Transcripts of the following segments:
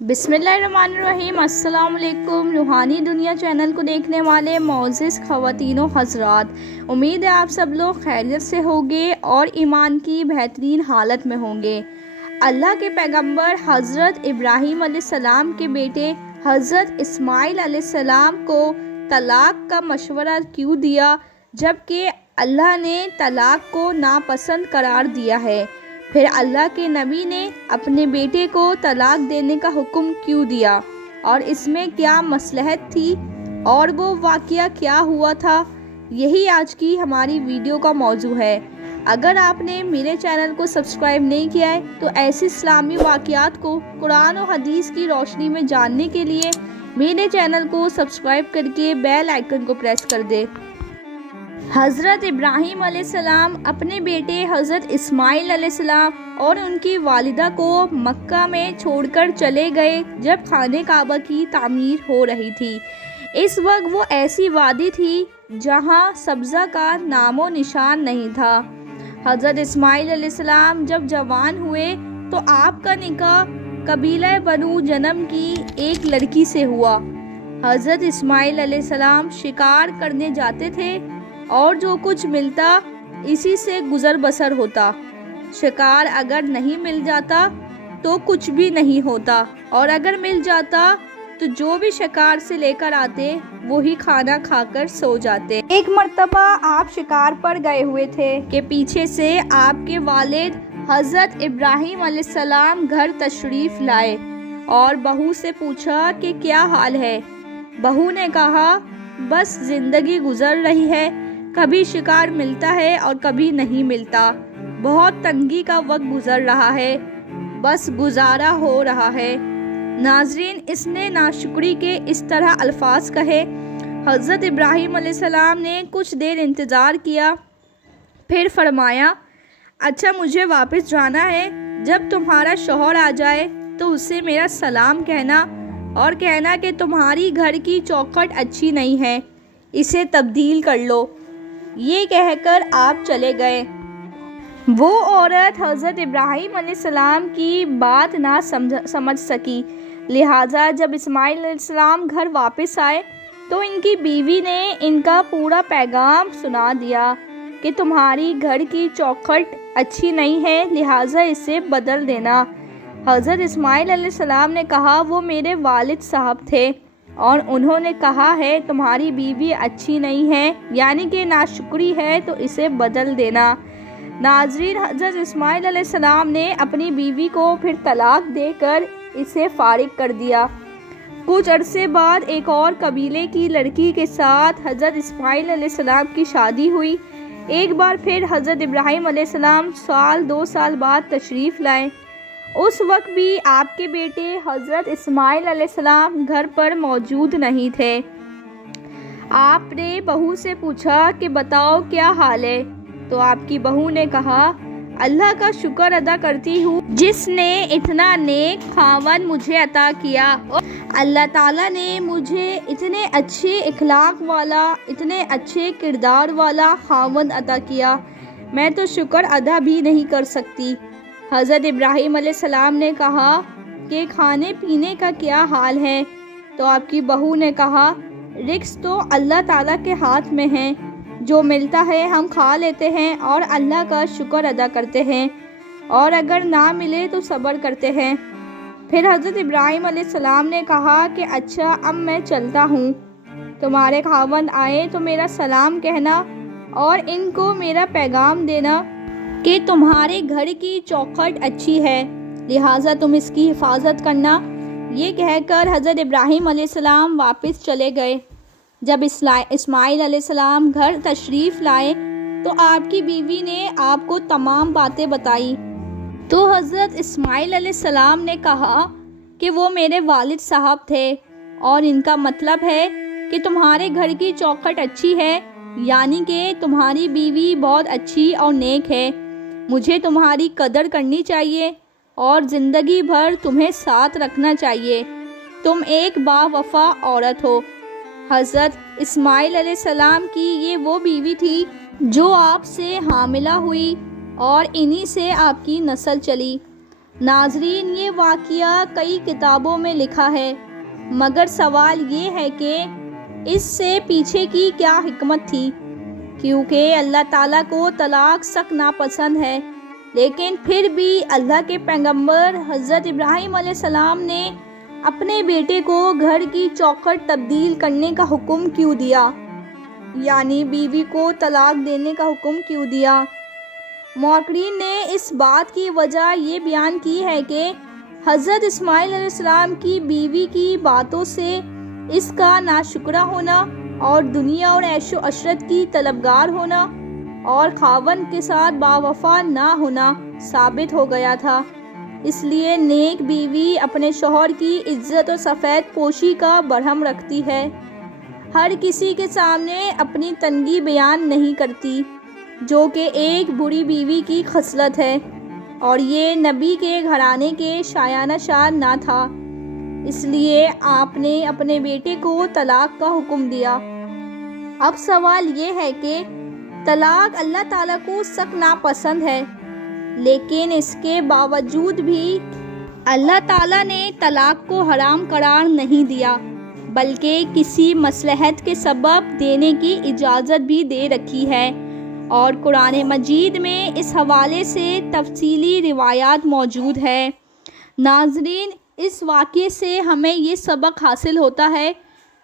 بسم اللہ الرحمن الرحیم۔ السلام علیکم۔ روحانی دنیا چینل کو دیکھنے والے معزز خواتین و حضرات، امید ہے آپ سب لوگ خیریت سے ہوں گے اور ایمان کی بہترین حالت میں ہوں گے۔ اللہ کے پیغمبر حضرت ابراہیم علیہ السلام کے بیٹے حضرت اسماعیل علیہ السلام کو طلاق کا مشورہ کیوں دیا جبکہ اللہ نے طلاق کو ناپسند قرار دیا ہے؟ پھر اللہ کے نبی نے اپنے بیٹے کو طلاق دینے کا حکم کیوں دیا اور اس میں کیا مصلحت تھی اور وہ واقعہ کیا ہوا تھا؟ یہی آج کی ہماری ویڈیو کا موضوع ہے۔ اگر آپ نے میرے چینل کو سبسکرائب نہیں کیا ہے تو ایسی اسلامی واقعات کو قرآن و حدیث کی روشنی میں جاننے کے لیے میرے چینل کو سبسکرائب کر کے بیل آئیکن کو پریس کر دے۔ حضرت ابراہیم علیہ السلام اپنے بیٹے حضرت اسماعیل علیہ السلام اور ان کی والدہ کو مکہ میں چھوڑ کر چلے گئے جب خانہ کعبہ کی تعمیر ہو رہی تھی۔ اس وقت وہ ایسی وادی تھی جہاں سبزہ کا نام و نشان نہیں تھا۔ حضرت اسماعیل علیہ السلام جب جوان ہوئے تو آپ کا نکاح قبیلہ بنو جنم کی ایک لڑکی سے ہوا۔ حضرت اسماعیل علیہ السلام شکار کرنے جاتے تھے اور جو کچھ ملتا اسی سے گزر بسر ہوتا۔ شکار اگر نہیں مل جاتا تو کچھ بھی نہیں ہوتا اور اگر مل جاتا تو جو بھی شکار سے لے کر آتے وہی کھانا کھا کر سو جاتے۔ ایک مرتبہ آپ شکار پر گئے ہوئے تھے کہ پیچھے سے آپ کے والد حضرت ابراہیم علیہ السلام گھر تشریف لائے اور بہو سے پوچھا کہ کیا حال ہے؟ بہو نے کہا بس زندگی گزر رہی ہے، کبھی شکار ملتا ہے اور کبھی نہیں ملتا، بہت تنگی کا وقت گزر رہا ہے، بس گزارا ہو رہا ہے۔ ناظرین، اس نے ناشکری کے اس طرح الفاظ کہے۔ حضرت ابراہیم علیہ السلام نے کچھ دیر انتظار کیا، پھر فرمایا اچھا مجھے واپس جانا ہے، جب تمہارا شوہر آ جائے تو اسے میرا سلام کہنا اور کہنا کہ تمہاری گھر کی چوکھٹ اچھی نہیں ہے، اسے تبدیل کر لو۔ یہ کہہ کر آپ چلے گئے۔ وہ عورت حضرت ابراہیم علیہ السلام کی بات نہ سمجھ سکی، لہٰذا جب اسماعیل علیہ السلام گھر واپس آئے تو ان کی بیوی نے ان کا پورا پیغام سنا دیا کہ تمہاری گھر کی چوکھٹ اچھی نہیں ہے، لہٰذا اسے بدل دینا۔ حضرت اسماعیل علیہ السلام نے کہا وہ میرے والد صاحب تھے اور انہوں نے کہا ہے تمہاری بیوی اچھی نہیں ہے، یعنی کہ ناشکری ہے، تو اسے بدل دینا۔ ناظرین، حضرت اسماعیل علیہ السلام نے اپنی بیوی کو پھر طلاق دے کر اسے فارغ کر دیا۔ کچھ عرصے بعد ایک اور قبیلے کی لڑکی کے ساتھ حضرت اسماعیل علیہ السلام کی شادی ہوئی۔ ایک بار پھر حضرت ابراہیم علیہ السلام 2 سال بعد تشریف لائے۔ اس وقت بھی آپ کے بیٹے حضرت اسماعیل علیہ السلام گھر پر موجود نہیں تھے۔ آپ نے بہو سے پوچھا کہ بتاؤ کیا حال ہے؟ تو آپ کی بہو نے کہا اللہ کا شکر ادا کرتی ہوں جس نے اتنا نیک خاوند مجھے عطا کیا، اور اللہ تعالیٰ نے مجھے اتنے اچھے اخلاق والا، اتنے اچھے کردار والا خاوند عطا کیا، میں تو شکر ادا بھی نہیں کر سکتی۔ حضرت ابراہیم علیہ السلام نے کہا کہ کھانے پینے کا کیا حال ہے؟ تو آپ کی بہو نے کہا رزق تو اللہ تعالیٰ کے ہاتھ میں ہے، جو ملتا ہے ہم کھا لیتے ہیں اور اللہ کا شکر ادا کرتے ہیں، اور اگر نہ ملے تو صبر کرتے ہیں۔ پھر حضرت ابراہیم علیہ السلام نے کہا کہ اچھا اب میں چلتا ہوں، تمہارے خاوند آئے تو میرا سلام کہنا اور ان کو میرا پیغام دینا کہ تمہارے گھر کی چوکھٹ اچھی ہے، لہٰذا تم اس کی حفاظت کرنا۔ یہ کہہ کر حضرت ابراہیم علیہ السلام واپس چلے گئے۔ جب اسماعیل علیہ السلام گھر تشریف لائے تو آپ کی بیوی نے آپ کو تمام باتیں بتائی۔ تو حضرت اسماعیل علیہ السلام نے کہا کہ وہ میرے والد صاحب تھے اور ان کا مطلب ہے کہ تمہارے گھر کی چوکھٹ اچھی ہے، یعنی کہ تمہاری بیوی بہت اچھی اور نیک ہے، مجھے تمہاری قدر کرنی چاہیے اور زندگی بھر تمہیں ساتھ رکھنا چاہیے، تم ایک باوفا عورت ہو۔ حضرت اسماعیل علیہ السلام کی یہ وہ بیوی تھی جو آپ سے حاملہ ہوئی اور انہی سے آپ کی نسل چلی۔ ناظرین، یہ واقعہ کئی کتابوں میں لکھا ہے، مگر سوال یہ ہے کہ اس سے پیچھے کی کیا حکمت تھی؟ کیونکہ اللہ تعالیٰ کو طلاق سخت ناپسند ہے، لیکن پھر بھی اللہ کے پیغمبر حضرت ابراہیم علیہ السلام نے اپنے بیٹے کو گھر کی چوکھٹ تبدیل کرنے کا حکم کیوں دیا؟ یعنی بیوی کو طلاق دینے کا حکم کیوں دیا؟ مورخین نے اس بات کی وجہ یہ بیان کی ہے کہ حضرت اسماعیل علیہ السلام کی بیوی کی باتوں سے اس کا ناشکرہ ہونا اور دنیا اور عیش و عشرت کی طلبگار ہونا اور خاوند کے ساتھ باوفا نہ ہونا ثابت ہو گیا تھا۔ اس لیے نیک بیوی اپنے شوہر کی عزت و سفید پوشی کا برہم رکھتی ہے، ہر کسی کے سامنے اپنی تنگی بیان نہیں کرتی، جو کہ ایک بری بیوی کی خصلت ہے، اور یہ نبی کے گھرانے کے شایانہ شان نہ تھا۔ اس لیے آپ نے اپنے بیٹے کو طلاق کا حکم دیا۔ اب سوال یہ ہے کہ طلاق اللہ تعالیٰ کو سخت ناپسند ہے، لیکن اس کے باوجود بھی اللہ تعالیٰ نے طلاق کو حرام قرار نہیں دیا، بلکہ کسی مصلحت کے سبب دینے کی اجازت بھی دے رکھی ہے، اور قرآن مجید میں اس حوالے سے تفصیلی روایات موجود ہے۔ ناظرین، اس واقعے سے ہمیں یہ سبق حاصل ہوتا ہے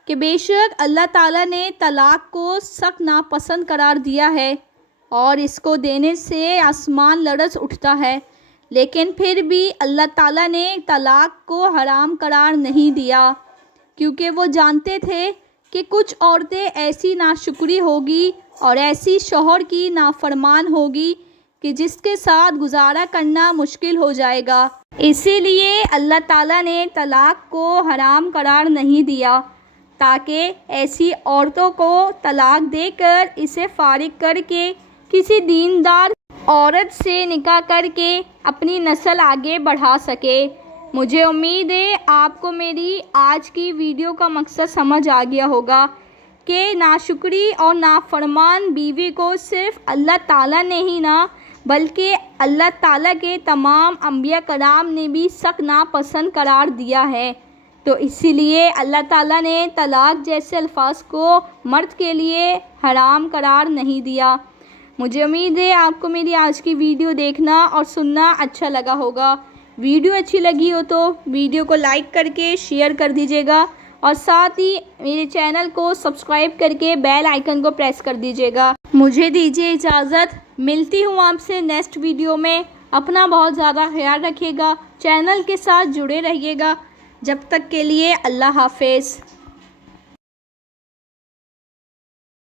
کہ بے شک اللہ تعالیٰ نے طلاق کو سخت ناپسند قرار دیا ہے اور اس کو دینے سے آسمان لرز اٹھتا ہے، لیکن پھر بھی اللہ تعالیٰ نے طلاق کو حرام قرار نہیں دیا، کیونکہ وہ جانتے تھے کہ کچھ عورتیں ایسی ناشکری ہوگی اور ایسی شوہر کی نافرمان ہوگی کہ جس کے ساتھ گزارا کرنا مشکل ہو جائے گا۔ اسی لیے اللہ تعالیٰ نے طلاق کو حرام قرار نہیں دیا، تاکہ ایسی عورتوں کو طلاق دے کر اسے فارغ کر کے کسی دیندار عورت سے نکاح کر کے اپنی نسل آگے بڑھا سکے۔ مجھے امید ہے آپ کو میری آج کی ویڈیو کا مقصد سمجھ آ گیا ہوگا کہ ناشکری اور نافرمان بیوی کو صرف اللہ تعالیٰ نے ہی نہ بلکہ اللہ تعالیٰ کے تمام انبیاء کرام نے بھی سخت ناپسند قرار دیا ہے۔ تو اسی لیے اللہ تعالیٰ نے طلاق جیسے الفاظ کو مرد کے لیے حرام قرار نہیں دیا۔ مجھے امید ہے آپ کو میری آج کی ویڈیو دیکھنا اور سننا اچھا لگا ہوگا۔ ویڈیو اچھی لگی ہو تو ویڈیو کو لائک کر کے شیئر کر دیجیے گا، اور ساتھ ہی میرے چینل کو سبسکرائب کر کے بیل آئیکن کو پریس کر دیجیے گا۔ مجھے دیجیے اجازت، ملتی ہوں آپ سے نیکسٹ ویڈیو میں۔ اپنا بہت زیادہ خیال رکھیے گا، چینل کے ساتھ جڑے رہیے گا۔ جب تک کے لیے اللہ حافظ۔